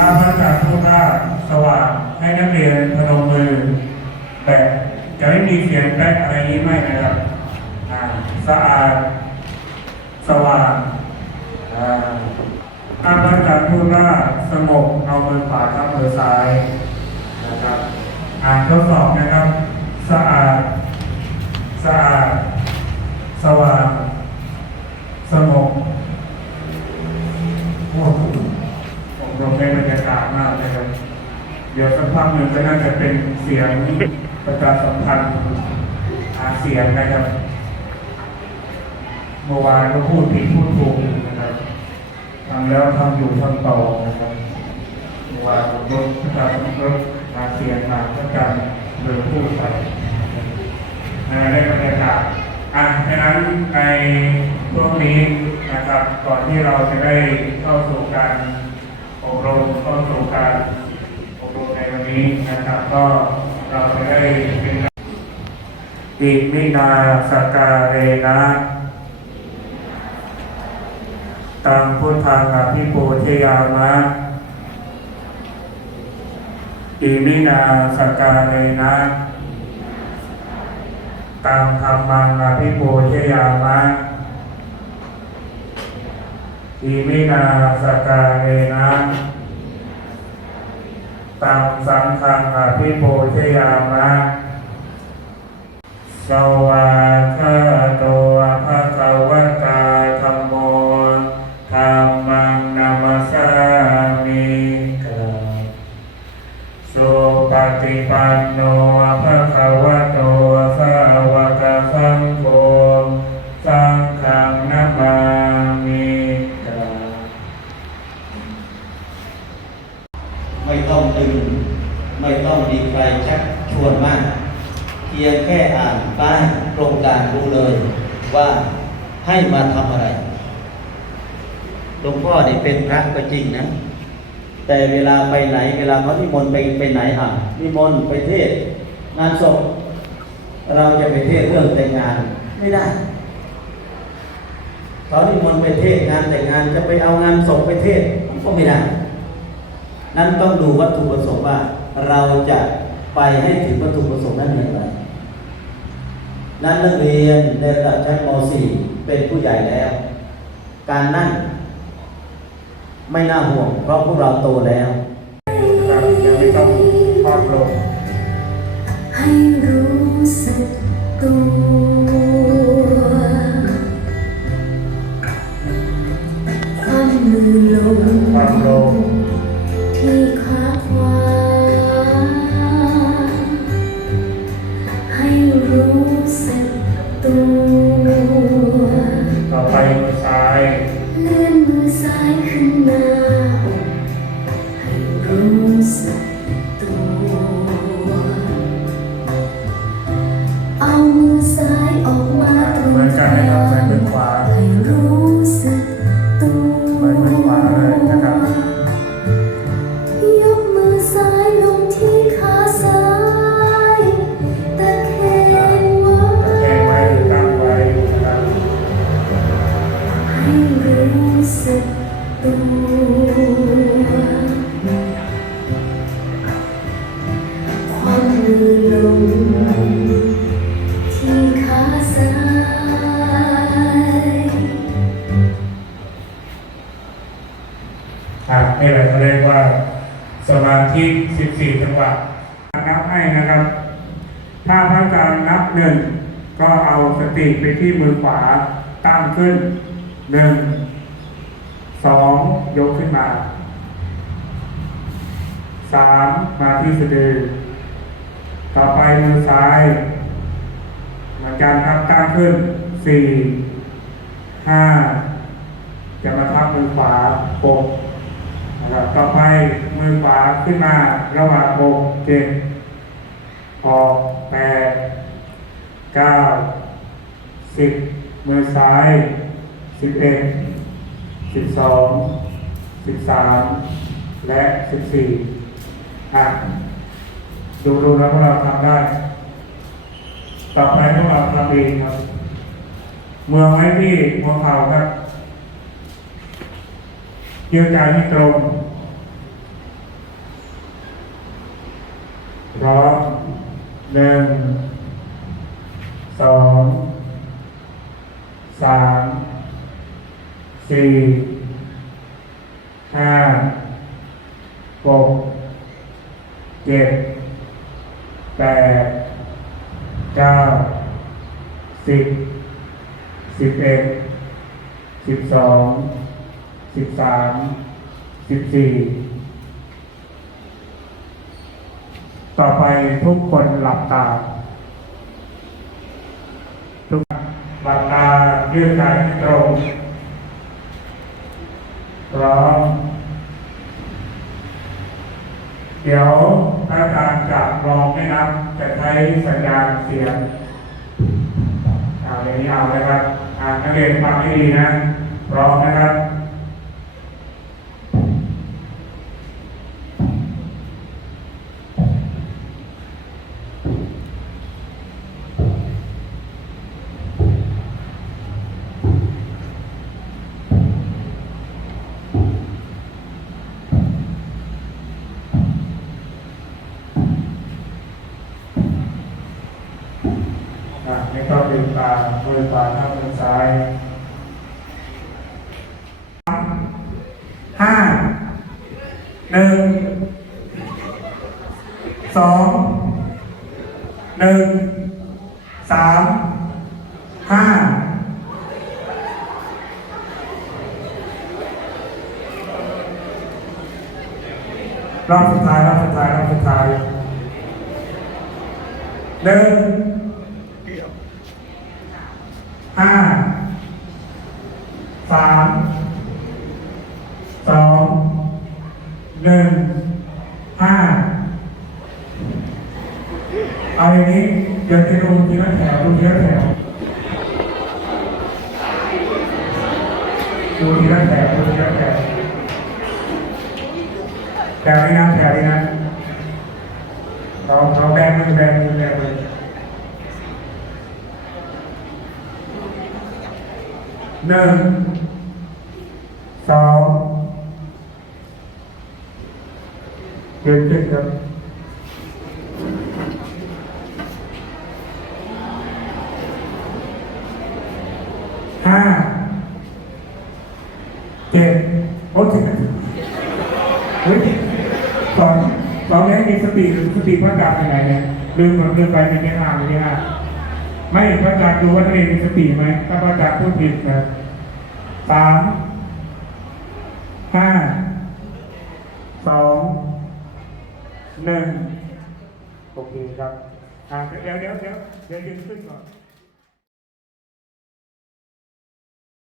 ถ้าพระอาจารย์พูดว่าสว่างให้นักเรียนพนมมือ แต่จะไม่มีเสียงแป๊กอะไรนี้ไม่นะครับสะอาด สว่างอ่าถ้าพระอาจารย์พูดว่าสงบเอามือขวาทับมือซ้ายนะครับอ่านทดสอบนะครับ สะอาด สะอาด สว่าง สงบโอ้ ลงในบรรยากาศมากเลยครับเดี๋ยวสักพักหนึ่งก็น่าจะเป็นเสียงประชาสัมพันธ์อาเสียงนะครับ เมื่อวานก็พูดผิดพูดถูกนะครับทำแล้วทำอยู่ทำต่อนะครับเมื่อวานผมลดประชาสัมพันธ์อาเสียงมาเพื่อการเดินพูดไปในบรรยากาศอะฉะนั้นในช่วงนี้นะครับ ก่อนที่เราจะได้เข้าสู่การ อบรมเข้าสู่การอบรมในวันนี้นะครับ ก็เราจะได้เป็นอิมินาสกาเรนะตังพุทธังอภิปูชยามะอิมินาสกกาเรนะตังธรรมังอภิปูชยามะ อิมินาสกาเนนะตังสังฆังอภิปูชยามะสวาคาโต ไม่ต้องดึง ไม่ต้องมีใครชักชวนมาก เพียงแค่อ่านป้ายโครงการรู้เลยว่าให้มาทำอะไร หลวงพ่อนี่เป็นพระก็จริงนะ แต่เวลาไปไหน เวลาเขานิมนต์ไปไปไหนอะนิมนต์ไปเทศงานศพเราจะไปเทศเรื่องแต่งงานไม่ได้เขานิมนต์ไปเทศงานแต่งงานจะไปเอางานศพไปเทศก็ไม่ได้ นั้นต้องดูวัตถุประสงค์ว่าเราจะไปให้ถึงวัตถุประสงค์นั้นอย่างไร นั้นนักเรียนในระดับชั้นม .4 เป็นผู้ใหญ่แล้ว การนั่งไม่น่าห่วง เพราะพวกเราโตแล้วครับยังไม่ต้องพอดลง รู้ ที่ขาซ้ายอะนี่แหละเขาเรียกว่าสมาธิ14จังหวะนับให้นะครับ ถ้าพระอาจารย์นับหนึ่งก็เอาสติไปที่มือขวาตั้งขึ้นหนึ่งสองยกขึ้นมาสามมาที่สะดือ ต่อไปมือซ้ายเหมือนกันครับตั้งขึ้นสี่ห้าจะมาทับมือขวาหกนะครับต่อไปมือขวาขึ้นมาระหว่างหกเจ็ดออกแปดเก้าสิบมือซ้ายสิบเอ็ดสิบสองสิบสามและสิบสี่อะ ดูดูแล้วพวกเราทำได้ ต่อไปพวกเราทำเองครับ เมืองไว้ที่หัวเข่าครับเกี่ยวใจให้ตรงร้อมหนึ่งสองสามสี่ห้าหกเจ็ด แปดเก้าสิบสิบเอ็ดสิบสองสิบสามสิบสี่ต่อไปทุกคนหลับตา ทุกหลับตายืดกายให้ตรงพร้อมเดี๋ยว อาจารย์จะลองไม่นับ จะใช้สัญญาณเสียงเอาอย่างนี้เอานะครับนนักเรียนฟังให้ดีนะพร้อมนะครับ อะ ไม่ต้องลืมตามือขวาทับมือซ้ายห้าหนึ่งสองหนึ่งสามห้าเรอบสุดท้ายเรอบสุดท้ายเรอบสุดท้ายหนึ่ง ห้าสามสองหนึ่งห้าเอาอย่างนี้เดี๋ยวจะดูทีละแถวดูทีละแถวดูทีละแถวดูทีละแถวแถวนี้นะแถวนี้นะเราเราแบงมือแบงมือแบงมือ หนึ่งสองเกินขึ้นครับห้าเจ็ดโอ้เจ็ดเฮ้ยสองสองนี้มีสติหรือสติพระอาจารยังไงเนี่ยลืมมันลืมไปในนี้ห้าในนี้ห้า ไม่พระอาจารย์ดูว่าตัวเองมีสติไหมถ้าพระอาจารย์พูดผิดนะสามห้าสองหนึ่งโอเคครับอ่าเดี๋ยวเดี๋ยวเดี๋ยวเดี๋ยวยืนขึ้นก่อน